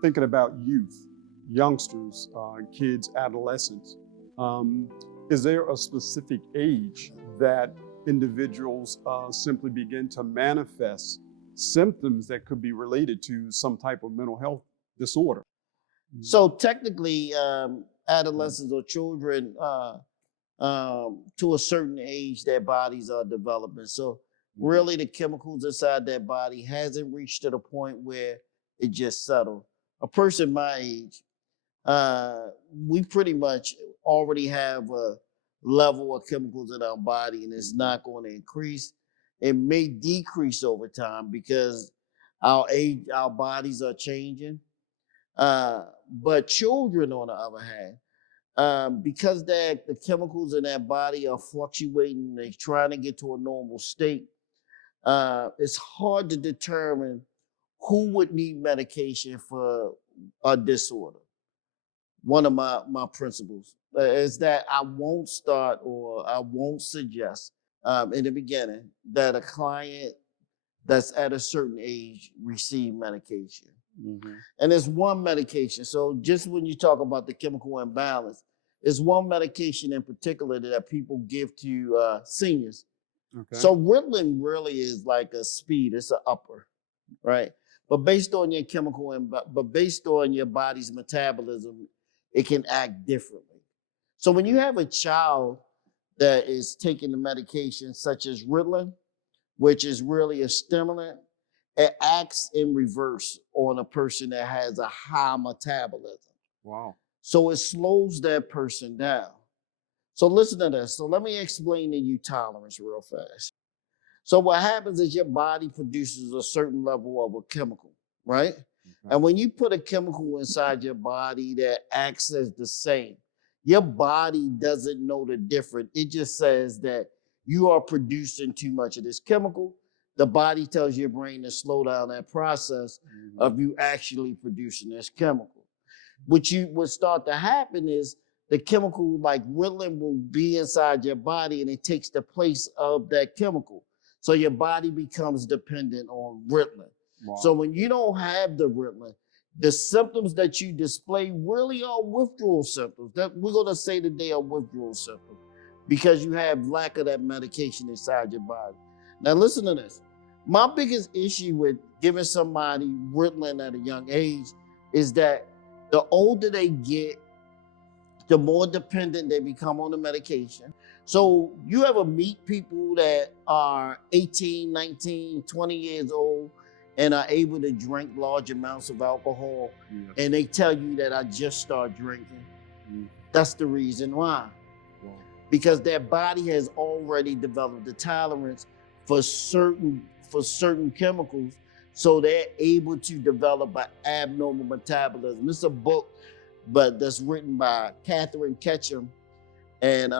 thinking about youth, youngsters, kids, adolescents, is there a specific age that individuals simply begin to manifest symptoms that could be related to some type of mental health disorder? So technically, adolescents or children, to a certain age, their bodies are developing. So really, the chemicals inside their body hasn't reached to the point where it just settled. A person my age, we pretty much already have a level of chemicals in our body, and it's not going to increase. It may decrease over time because our age, our bodies are changing. But children, on the other hand, because the chemicals in their body are fluctuating, they're trying to get to a normal state. It's hard to determine who would need medication for a disorder. One of my principles is that I won't start or I won't suggest in the beginning that a client that's at a certain age receive medication. Mm-hmm. And there's one medication. So just when you talk about the chemical imbalance, there's one medication in particular that people give to seniors. Okay. So Ritalin really is like a speed. It's an upper, right? But based on your but based on your body's metabolism, it can act differently. So when you have a child that is taking the medication such as Ritalin, which is really a stimulant, it acts in reverse on a person that has a high metabolism. Wow. So it slows that person down. So listen to this. So let me explain to you tolerance real fast. So what happens is your body produces a certain level of a chemical, right? Okay. And when you put a chemical inside your body that acts as the same, your body doesn't know the difference. It just says that you are producing too much of this chemical. The body tells your brain to slow down that process of you actually producing this chemical. What would start to happen is the chemical like Ritalin will be inside your body and it takes the place of that chemical. So your body becomes dependent on Ritalin. Wow. So when you don't have the Ritalin, the symptoms that you display really are withdrawal symptoms. That we're going to say that they are withdrawal symptoms because you have lack of that medication inside your body. Now listen to this. My biggest issue with giving somebody Ritalin at a young age is that the older they get, the more dependent they become on the medication. So you ever meet people that are 18, 19, 20 years old and are able to drink large amounts of alcohol, and they tell you that I just started drinking? That's the reason why. Wow. Because their body has already developed the tolerance for certain chemicals, so they're able to develop an abnormal metabolism. This is a book that's written by Catherine Ketchum and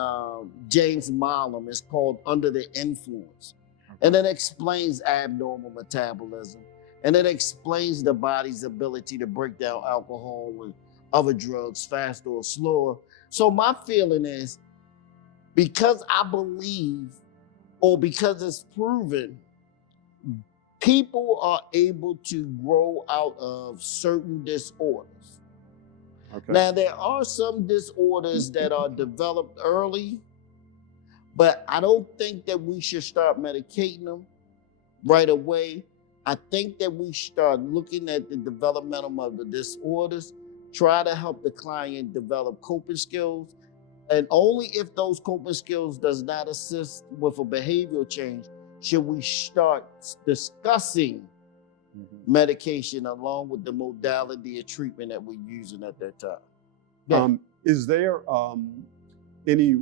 James Malum. It's called Under the Influence. Okay. And it explains abnormal metabolism. And it explains the body's ability to break down alcohol and other drugs faster or slower. So my feeling is, because I believe, or because it's proven, people are able to grow out of certain disorders. Okay. Now, there are some disorders that are developed early, but I don't think that we should start medicating them right away. I think that we start looking at the developmental of the disorders, try to help the client develop coping skills, and only if those coping skills does not assist with a behavioral change should we start discussing medication along with the modality of treatment that we're using at that time. Yeah. Is there any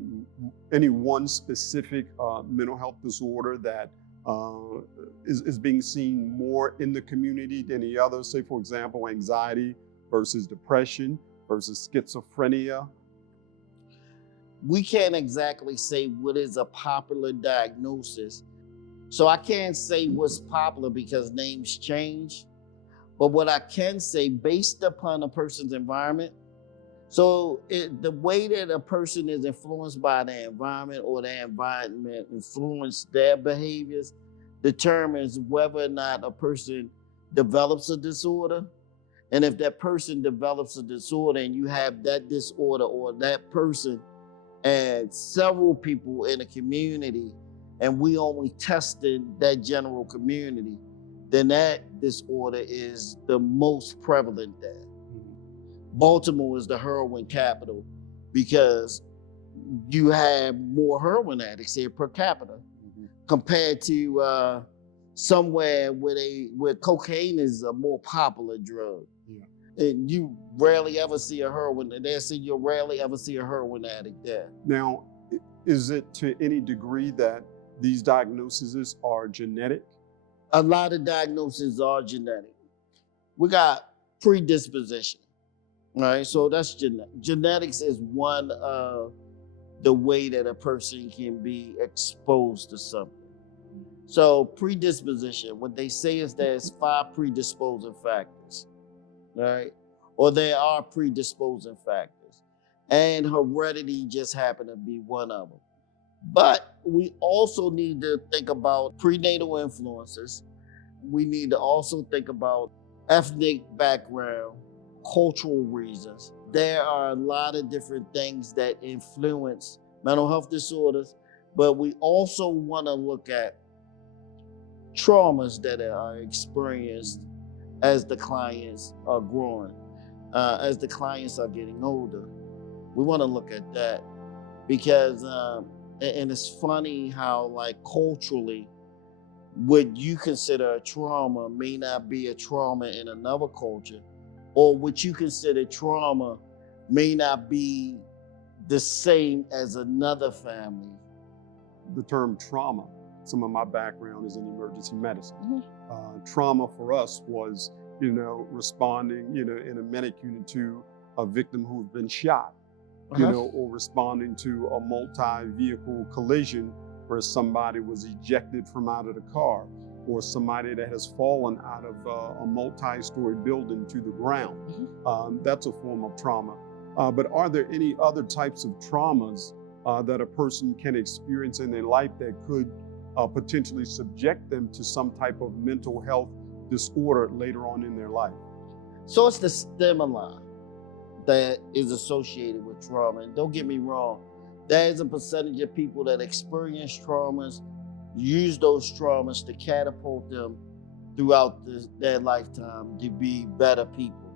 one specific mental health disorder that is being seen more in the community than the others? Say, for example, anxiety versus depression versus schizophrenia? We can't exactly say what is a popular diagnosis. So I can't say what's popular because names change. But what I can say, based upon a person's environment, so the way that a person is influenced by their environment or their environment influence their behaviors determines whether or not a person develops a disorder. And if that person develops a disorder and you have that disorder or that person and several people in a community, and we only tested that general community, then that disorder is the most prevalent there. Baltimore is the heroin capital because you have more heroin addicts here per capita compared to somewhere where cocaine is a more popular drug. And you rarely ever see a heroin, and you rarely ever see a heroin addict there. Now, is it to any degree that these diagnoses are genetic? A lot of diagnoses are genetic. We got predisposition, right? So that's genetics is one of the way that a person can be exposed to something. So predisposition, what they say is there's 5 predisposing factors, right? Or there are predisposing factors. And heredity just happened to be one of them. But we also need to think about prenatal influences. We need to also think about ethnic background, cultural reasons. There are a lot of different things that influence mental health disorders, but we also want to look at traumas that are experienced as the clients are growing, as the clients are getting older. We want to look at that because, and it's funny how like culturally, what you consider a trauma may not be a trauma in another culture, or what you consider trauma may not be the same as another family. The term trauma, some of my background is in emergency medicine. Trauma for us was, responding, in a medic unit to a victim who's been shot, or responding to a multi-vehicle collision where somebody was ejected from out of the car, or somebody that has fallen out of a multi-story building to the ground. That's a form of trauma. But are there any other types of traumas that a person can experience in their life that could potentially subject them to some type of mental health disorder later on in their life? So it's the stimuli that is associated with trauma. And don't get me wrong, there is a percentage of people that experience traumas, use those traumas to catapult them throughout their lifetime to be better people.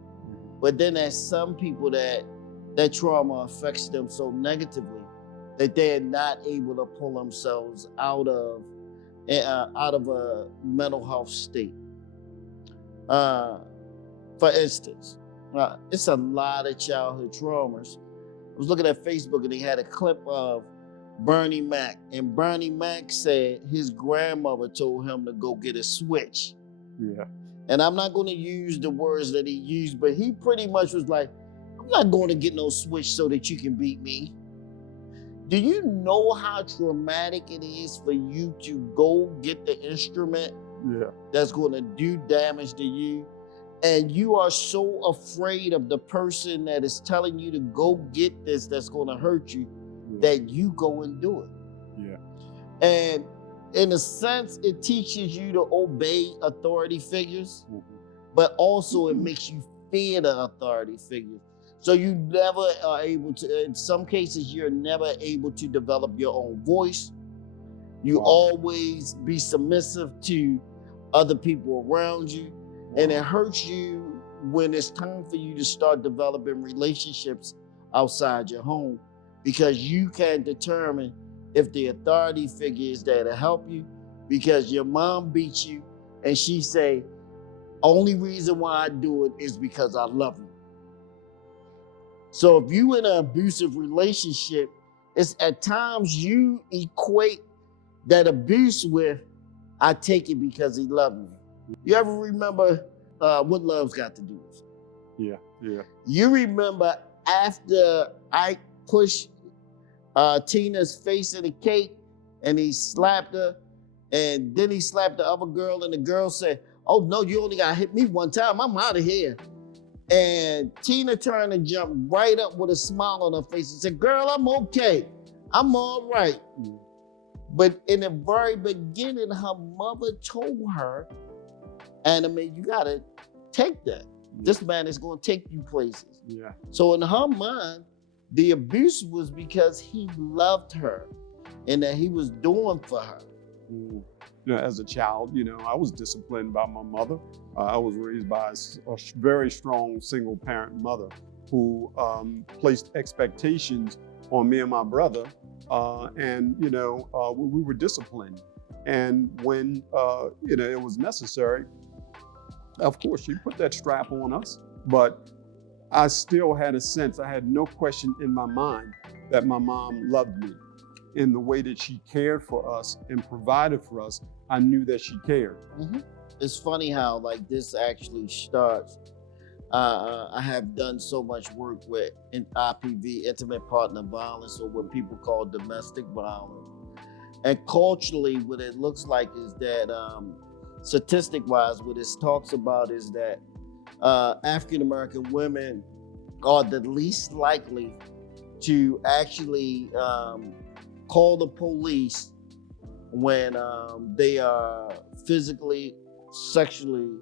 But then there's some people that trauma affects them so negatively that they're not able to pull themselves out of a mental health state. For instance, it's a lot of childhood traumas. I was looking at Facebook and they had a clip of Bernie Mac, and Bernie Mac said his grandmother told him to go get a switch. And I'm not going to use the words that he used, but he pretty much was like, I'm not going to get no switch so that you can beat me. Do you know how traumatic it is for you to go get the instrument that's going to do damage to you? And you are so afraid of the person that is telling you to go get this that's going to hurt you that you go and do it. And in a sense, it teaches you to obey authority figures, but also it makes you fear the authority figures. So you never are able to, in some cases, you're never able to develop your own voice. You always be submissive to other people around you. And it hurts you when it's time for you to start developing relationships outside your home, because you can determine if the authority figure is there to help you, because your mom beat you and she say, only reason why I do it is because I love you. So if you in an abusive relationship, it's at times you equate that abuse with, I take it because he loved me. You ever remember what love's got to do with it? You remember after I pushed Tina's face in the cake and he slapped her, and then he slapped the other girl, and the girl said, oh no, you only got hit me one time, I'm out of here. And Tina turned and jumped right up with a smile on her face and said, girl, I'm okay, I'm all right. But in the very beginning, her mother told her, Anime, you gotta take that. This man is going to take you places. Yeah. So in her mind, the abuse was because he loved her and that he was doing for her. You know, as a child, you know, I was disciplined by my mother. I was raised by a very strong single parent mother who placed expectations on me and my brother. And, you know, we were disciplined. And when, you know, it was necessary, of course, she put that strap on us, but I still had a sense, I had no question in my mind that my mom loved me. In the way that she cared for us and provided for us, I knew that she cared. It's funny how like this actually starts. I have done so much work with IPV, intimate partner violence, or what people call domestic violence. And culturally, what it looks like is that, statistic-wise, what it talks about is that African-American women are the least likely to actually call the police when they are physically, sexually,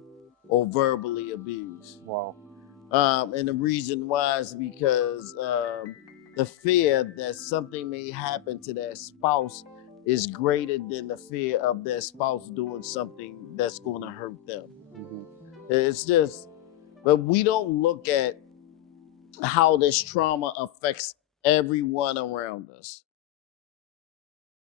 or verbally abused. Wow. And the reason why is because the fear that something may happen to their spouse is greater than the fear of their spouse doing something that's going to hurt them. It's just, but we don't look at how this trauma affects everyone around us.